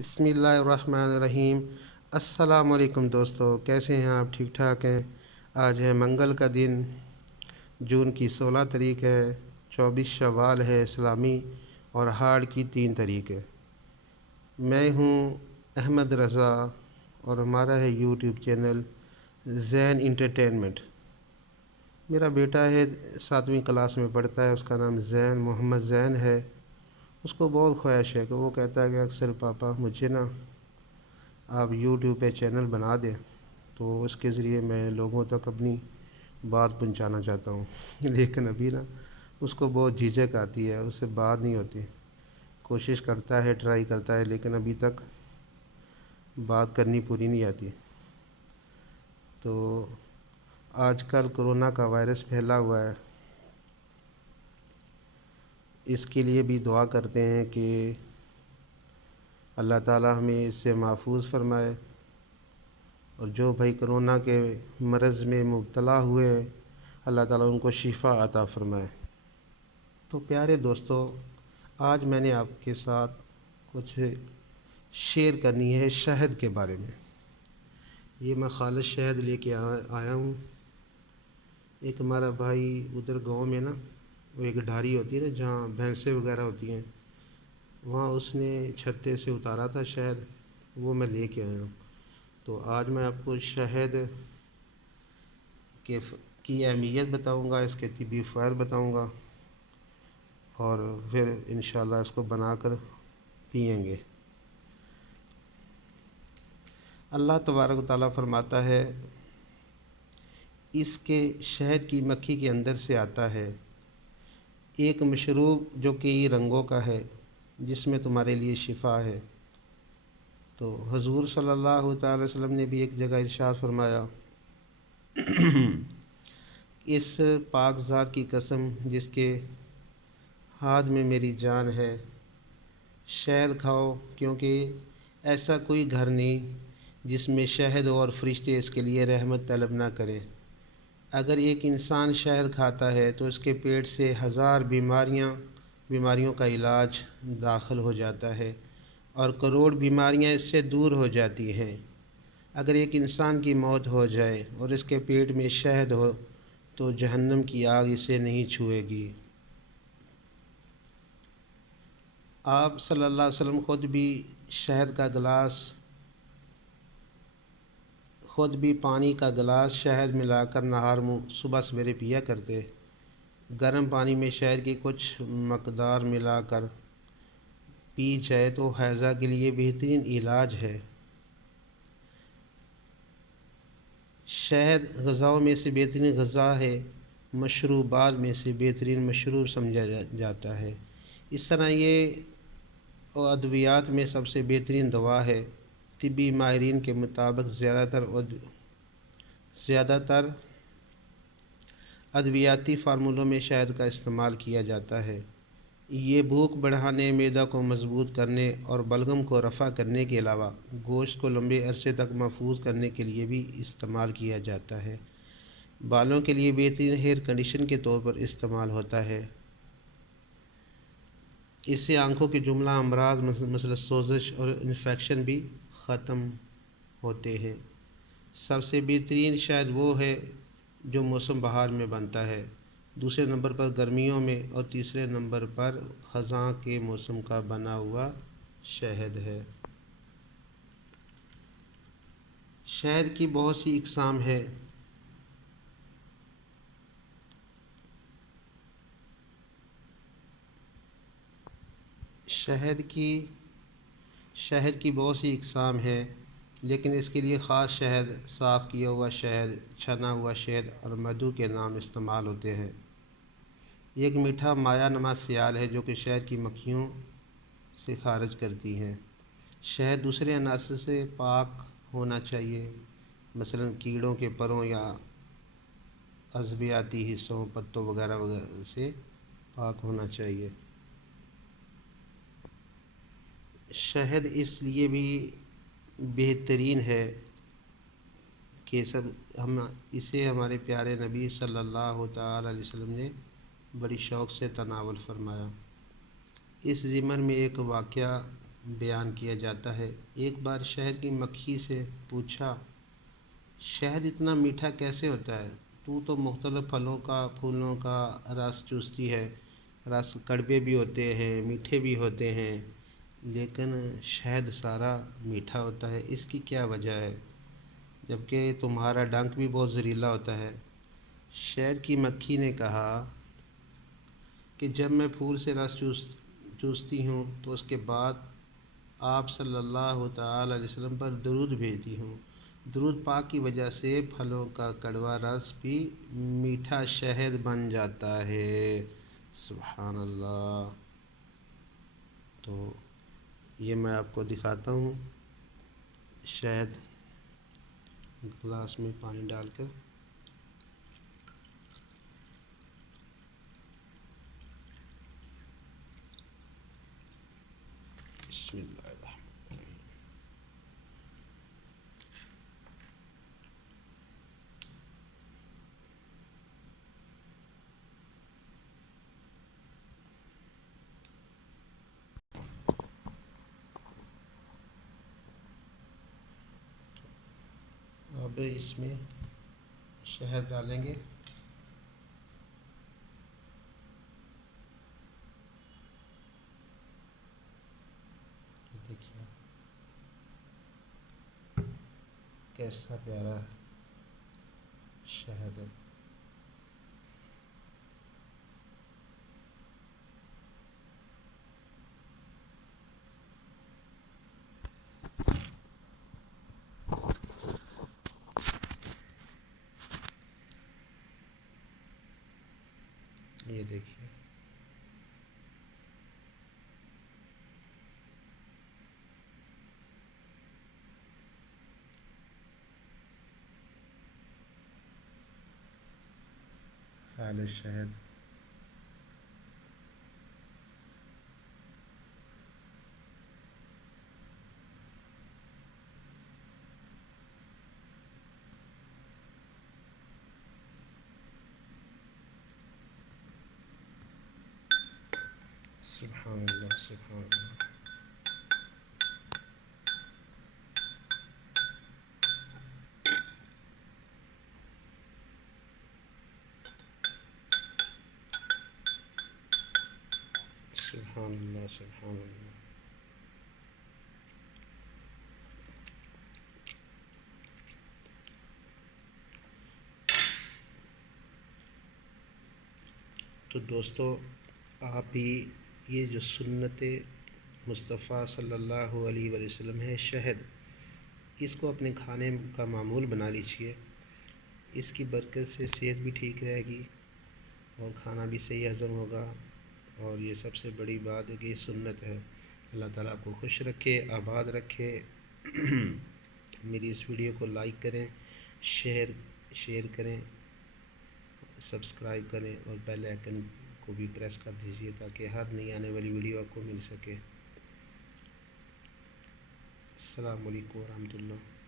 بسم اللہ الرحمن الرحیم۔ السلام علیکم دوستو، کیسے ہیں آپ؟ ٹھیک ٹھاک ہیں؟ آج ہے منگل کا دن، جون کی 16 تاریخ ہے، 24 شوال ہے اسلامی، اور ہاڑ کی 3 تاریخ ہے۔ میں ہوں احمد رضا اور ہمارا ہے یوٹیوب چینل زین انٹرٹینمنٹ۔ میرا بیٹا ہے 7ویں کلاس میں پڑھتا ہے، اس کا نام زین محمد زین ہے۔ اس کو بہت خواہش ہے کہ وہ کہتا ہے کہ اکثر پاپا مجھے نا آپ یوٹیوب پہ چینل بنا دیں، تو اس کے ذریعے میں لوگوں تک اپنی بات پہنچانا چاہتا ہوں لیکن ابھی نا اس کو بہت جھجک آتی ہے، اس سے بات نہیں ہوتی۔ کوشش کرتا ہے، ٹرائی کرتا ہے، لیکن ابھی تک بات کرنی پوری نہیں آتی۔ تو آج کل کرونا کا وائرس پھیلا ہوا ہے، اس کے لیے بھی دعا کرتے ہیں کہ اللہ تعالیٰ ہمیں اس سے محفوظ فرمائے، اور جو بھائی کرونا کے مرض میں مبتلا ہوئے اللہ تعالیٰ ان کو شفا عطا فرمائے۔ تو پیارے دوستو، آج میں نے آپ کے ساتھ کچھ شیئر کرنی ہے شہد کے بارے میں۔ یہ میں خالص شہد لے کے آیا ہوں۔ ایک ہمارا بھائی ادھر گاؤں میں نا، وہ ایک ڈھاری ہوتی ہے نا جہاں بھینسیں وغیرہ ہوتی ہیں، وہاں اس نے چھتے سے اتارا تھا شہد، وہ میں لے کے آیا ہوں۔ تو آج میں آپ کو شہد کی اہمیت بتاؤں گا، اس کے طبی فوائد بتاؤں گا، اور پھر انشاءاللہ اس کو بنا کر پئیں گے۔ اللہ تبارک و تعالیٰ فرماتا ہے، اس کے شہد کی مکھی کے اندر سے آتا ہے ایک مشروب جو کئی رنگوں کا ہے، جس میں تمہارے لیے شفا ہے۔ تو حضور صلی اللہ تعالی وسلم نے بھی ایک جگہ ارشاد فرمایا، اس پاک ذات کی قسم جس کے ہاتھ میں میری جان ہے، شہد کھاؤ، کیونکہ ایسا کوئی گھر نہیں جس میں شہد اور فرشتے اس کے لیے رحمت طلب نہ کریں۔ اگر ایک انسان شہد کھاتا ہے تو اس کے پیٹ سے 1000 بیماریوں کا علاج داخل ہو جاتا ہے، اور کروڑ بیماریاں اس سے دور ہو جاتی ہیں۔ اگر ایک انسان کی موت ہو جائے اور اس کے پیٹ میں شہد ہو تو جہنم کی آگ اسے نہیں چھوئے گی۔ آپ صلی اللہ علیہ وسلم خود بھی پانی کا گلاس شہد ملا کر نہار صبح سویرے پیا کرتے۔ گرم پانی میں شہد کی کچھ مقدار ملا کر پی جائے تو حیضہ کے لیے بہترین علاج ہے۔ شہد غذاؤں میں سے بہترین غذا ہے، مشروبات میں سے بہترین مشروب سمجھا جاتا ہے۔ اس طرح یہ ادویات میں سب سے بہترین دوا ہے۔ طبی ماہرین کے مطابق زیادہ تر ادویاتی فارمولوں میں شہد کا استعمال کیا جاتا ہے۔ یہ بھوک بڑھانے، معدہ کو مضبوط کرنے اور بلغم کو رفع کرنے کے علاوہ گوشت کو لمبے عرصے تک محفوظ کرنے کے لیے بھی استعمال کیا جاتا ہے۔ بالوں کے لیے بہترین ہیئر کنڈیشن کے طور پر استعمال ہوتا ہے۔ اس سے آنکھوں کے جملہ امراض مثل سوزش اور انفیکشن بھی ختم ہوتے ہیں۔ سب سے بہترین شہد وہ ہے جو موسم بہار میں بنتا ہے، دوسرے نمبر پر گرمیوں میں، اور تیسرے نمبر پر خزاں کے موسم کا بنا ہوا شہد ہے۔ شہد کی بہت سی اقسام ہیں۔ شہد کی بہت سی اقسام ہیں، لیکن اس کے لیے خاص شہد، صاف کیا ہوا شہد، چھنا ہوا شہد اور مدھو کے نام استعمال ہوتے ہیں۔ یہ ایک میٹھا مایع نما سیال ہے جو کہ شہد کی مکھیوں سے خارج کرتی ہیں۔ شہد دوسرے عناصر سے پاک ہونا چاہیے، مثلا کیڑوں کے پروں یا عضویاتی حصوں، پتوں وغیرہ سے پاک ہونا چاہیے۔ شہد اس لیے بھی بہترین ہے کہ اسے ہمارے پیارے نبی صلی اللہ تعالی علیہ وسلم نے بڑی شوق سے تناول فرمایا۔ اس ضمن میں ایک واقعہ بیان کیا جاتا ہے۔ ایک بار شہد کی مکھی سے پوچھا، شہد اتنا میٹھا کیسے ہوتا ہے؟ تو مختلف پھلوں کا پھولوں کا رس چوستی ہے۔ رس کڑوے بھی ہوتے ہیں، میٹھے بھی ہوتے ہیں، لیکن شہد سارا میٹھا ہوتا ہے، اس کی کیا وجہ ہے؟ جبکہ تمہارا ڈنک بھی بہت زہریلا ہوتا ہے۔ شہد کی مکھی نے کہا کہ جب میں پھول سے رس چوستی ہوں تو اس کے بعد آپ صلی اللہ تعالی علیہ وسلم پر درود بھیجتی ہوں۔ درود پاک کی وجہ سے پھلوں کا کڑوا رس بھی میٹھا شہد بن جاتا ہے۔ سبحان اللہ۔ تو یہ میں آپ کو دکھاتا ہوں، شہد گلاس میں پانی ڈال کر۔ بسم اللہ الرحمن الرحیم۔ اب اس میں شہد ڈالیں گے۔ دیکھیے کیسا پیارا شہد ہے۔ یہ دیکھیے خالص شہد۔ سبحان اللہ، سبحان اللہ۔ سبحان اللہ، سبحان اللہ۔ تو دوستو، آپ بھی یہ جو سنت مصطفیٰ صلی اللہ علیہ وسلم ہے، شہد، اس کو اپنے کھانے کا معمول بنا لیجیے۔ اس کی برکت سے صحت بھی ٹھیک رہے گی اور کھانا بھی صحیح ہضم ہوگا، اور یہ سب سے بڑی بات ہے کہ یہ سنت ہے۔ اللہ تعالیٰ آپ کو خوش رکھے، آباد رکھے۔ میری اس ویڈیو کو لائک کریں، شیئر کریں، سبسکرائب کریں، اور بیل آئیکن کو بھی پریس کر دیجیے تاکہ ہر نئی آنے والی ویڈیو آپ کو مل سکے۔ السلام علیکم ورحمۃ اللہ۔